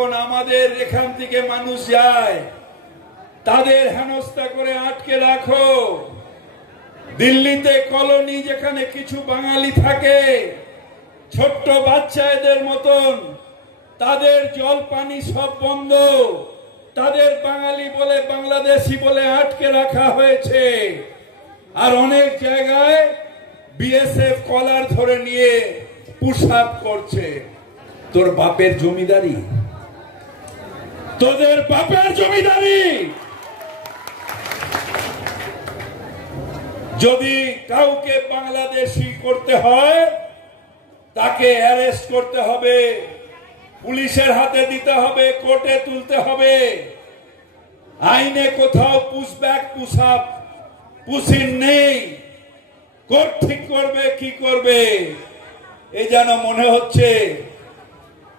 যখন আমাদের এখান থেকে মানুষ যায় তাদের হেনস্থা করে আটকে রাখো। দিল্লিতে কলোনি যেখানে কিছু বাঙালি থাকে, ছোট্ট বাচ্চাদের মতন, তাদের জল পানি সব বন্ধ, তাদের বাঙালি বলে বাংলাদেশি বলে আটকে রাখা হয়েছে। আর অনেক জায়গায় বিএসএফ কলার ধরে নিয়ে পুশআপ করছে। তোর বাপের জমিদারি, তোদের বাপের জমিদারি। যদি কাউকে বাংলাদেশি করতে হয় তাকে অ্যারেস্ট করতে হবে, পুলিশের হাতে দিতে হবে, কোর্টে তুলতে হবে। আইনে কোথাও পুশব্যাক পুশআপ পুশিন নেই। কোর্ট ঠিক করবে কি করবে। এই যেন মনে হচ্ছে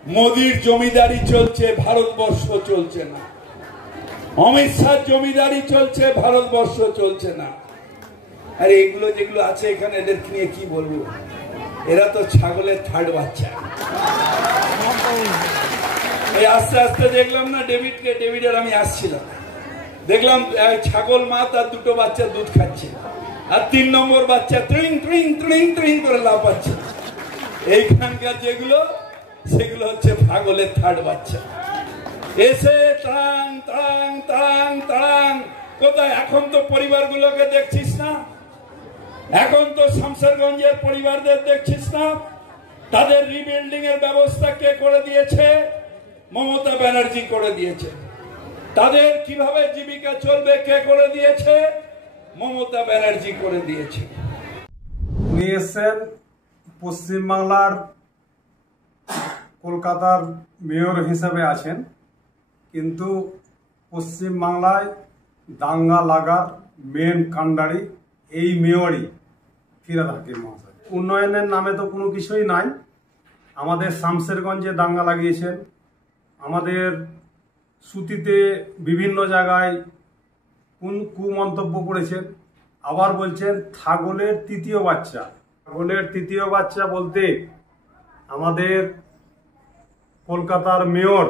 মোদির জমিদারি চলছে, ভারতবর্ষ চলছে না। অমিত শাহ জমিদারি চলছে, ভারতবর্ষ চলছে না। আর এগুলো যেগুলো আছে এখানে এদেরকে নিয়ে কি বলবো, এরা তো ছাগলের থার্ড বাচ্চা। এই আস্তে আস্তে দেখলাম না ডেভিডের আমি আসছিলাম, দেখলাম ছাগল মা তার দুটো বাচ্চা দুধ খাচ্ছে, আর 3 নম্বর বাচ্চা ট্রিং ট্রিং ট্রিং ট্রিং করে লাফাচ্ছে। এইখানকার যেগুলো সেগুলো হচ্ছে ছাগলের থার্ড বাচ্চা। এসে তাং তাং তাং তাং কোথায়? এখন তো পরিবারগুলোকে দেখছিস না, এখন তো শামশেরগঞ্জের পরিবারদের দেখছিস না। তাদের রিবিল্ডিং এর ব্যবস্থা কে করে দিয়েছে? মমতা ব্যানার্জি করে দিয়েছে। তাদের কিভাবে জীবিকা চলবে কে করে দিয়েছে? মমতা ব্যানার্জি করে দিয়েছে। উনি এসছেন পশ্চিমবাংলার কলকাতার মেয়র হিসেবে আছেন, কিন্তু পশ্চিমবাংলায় দাঙ্গা লাগার মেন কাণ্ডারি এই মেয়রই ফিরহাদ হাকিম মহাশয়। উন্নয়নের নামে তো কোনো কিছুই নাই। আমাদের শামশেরগঞ্জে দাঙ্গা লাগিয়েছেন, আমাদের সুতিতে বিভিন্ন জায়গায় কুমন্তব্য করেছেন। আবার বলছেন ছাগলের তৃতীয় বাচ্চা। ছাগলের তৃতীয় বাচ্চা বলতে আমাদের কলকাতার মেয়র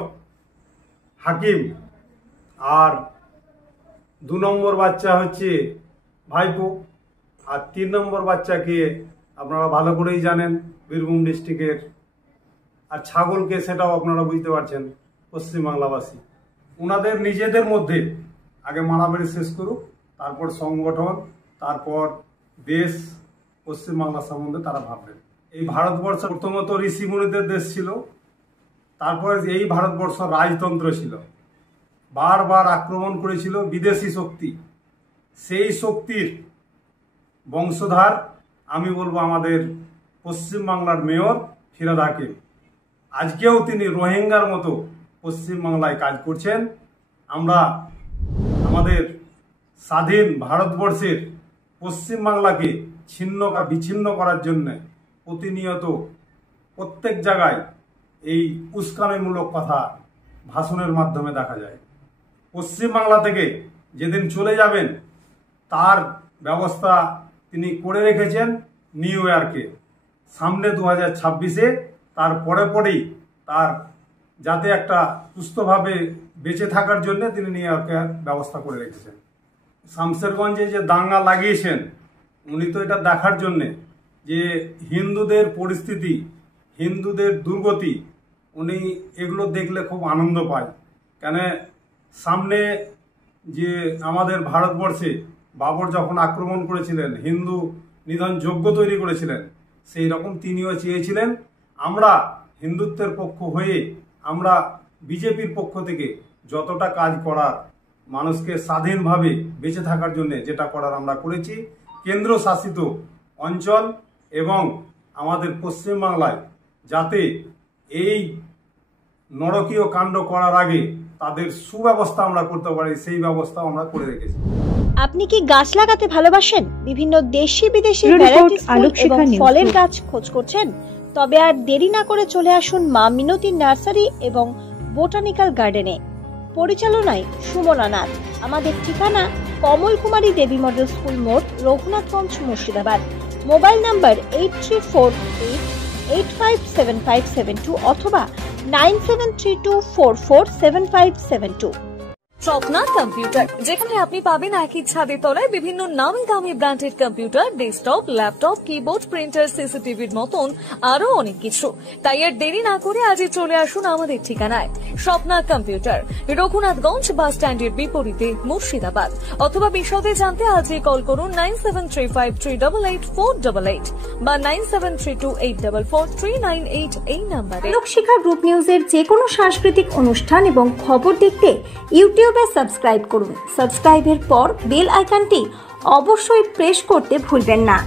হাকিম, আর 2 নম্বর বাচ্চা হচ্ছে ভাইপো, আর 3 নম্বর বাচ্চাকে আপনারা ভালো করেই জানেন বীরভূম ডিস্ট্রিক্টের, আর ছাগলকে সেটাও আপনারা বুঝতে পারছেন পশ্চিমবাংলাবাসী। ওনাদের নিজেদের মধ্যে আগে মারামারি শেষ করুক, তারপর সংগঠন, তারপর দেশ, পশ্চিমবাংলা সম্বন্ধে তারা ভাববেন। এই ভারতবর্ষ প্রথমত ঋষিমুনিদের দেশ ছিল, তারপরে এই ভারতবর্ষ রাজতন্ত্র ছিল। বারবার আক্রমণ করেছিল বিদেশি শক্তি। সেই শক্তির বংশধার আমি বলবো আমাদের পশ্চিমবাংলার মেয়র ফিরহাদ হাকিম। আজকেও তিনি রোহিঙ্গার মতো পশ্চিমবাংলায় কাজ করছেন। আমরা আমাদের স্বাধীন ভারতবর্ষের পশ্চিমবাংলাকে বিচ্ছিন্ন করার জন্য প্রতিনিয়ত প্রত্যেক জায়গায় এই উস্কানিমূলক কথা ভাষণের মাধ্যমে দেখা যায়। পশ্চিমবাংলা থেকে যেদিন চলে যাবেন তার ব্যবস্থা তিনি করে রেখেছেন নিউ ইয়র্কে। সামনে 2026-এ তার পরেই তার যাতে একটা সুস্থভাবে বেঁচে থাকার জন্য তিনি নিউ ইয়র্কের ব্যবস্থা করে রেখেছেন। শামশেরগঞ্জে যে দাঙ্গা লাগিয়েছেন, উনি তো এটা দেখার জন্যে যে হিন্দুদের পরিস্থিতি, হিন্দুদের দুর্গতি, উনি এগুলো দেখলে খুব আনন্দ পায়। কেন সামনে যে আমাদের ভারতবর্ষে বাবর যখন আক্রমণ করেছিলেন, হিন্দু নিধন যজ্ঞ তৈরি করেছিলেন, সেই রকম তিনিও চেয়েছিলেন আমরা হিন্দুত্বের পক্ষ হয়ে আমরা বিজেপির পক্ষ থেকে যতটা কাজ করার, মানুষকে স্বাধীনভাবে বেঁচে থাকার জন্য যেটা করার আমরা করেছি। কেন্দ্র শাসিত অঞ্চল এবং আমাদের পশ্চিমবাংলায় যাতে এই নরকীয় কাণ্ড করার আগে তাদের সুব্যবস্থা আমরা করতে পারি, সেই ব্যবস্থা আমরা করে রেখেছি। আপনি কি গাছ লাগাতে ভালোবাসেন? বিভিন্ন দেশি বিদেশি ভ্যারাইটিস এবং ফলের গাছ খোঁজ করছেন? তবে আর দেরি না করে চলে আসুন মা মিনতি নার্সারি এবং বোটানিক্যাল গার্ডেনে। পরিচালনায় সুমনা নাথ। আমাদের ঠিকানা কমল কুমারী দেবী মডেল স্কুল মোড়, রঘুনাথগঞ্জ, মুর্শিদাবাদ। মোবাইল নাম্বার 8348857572 অথবা 9732447572। স্বপ্না কম্পিউটার, যেখানে আপনি পাবেন একই ছাদের তলায় বিভিন্ন নামি দামি branded computer, desktop, laptop, keyboard, printer, সিসিটিভির মতন আরো অনেক কিছু। তাই আর দেরি না করে আজই চলে আসুন আমাদের ঠিকানায় স্বপ্না কম্পিউটার, রঘুনাথগঞ্জ বাস স্ট্যান্ডের বিপরীতে, মুর্শিদাবাদ। অথবা বিশদে জানতে আজই কল করুন 9735388488 বা 9732844398 এই নাম্বারে। আলোকশিখা গ্রুপ নিউজের যে কোনো সাংস্কৃতিক অনুষ্ঠান এবং খবর দেখতে ইউটিউবে সাবস্ক্রাইব করুন। সাবস্ক্রাইবের পর বেল আইকনটি অবশ্যই প্রেস করতে ভুলবেন না।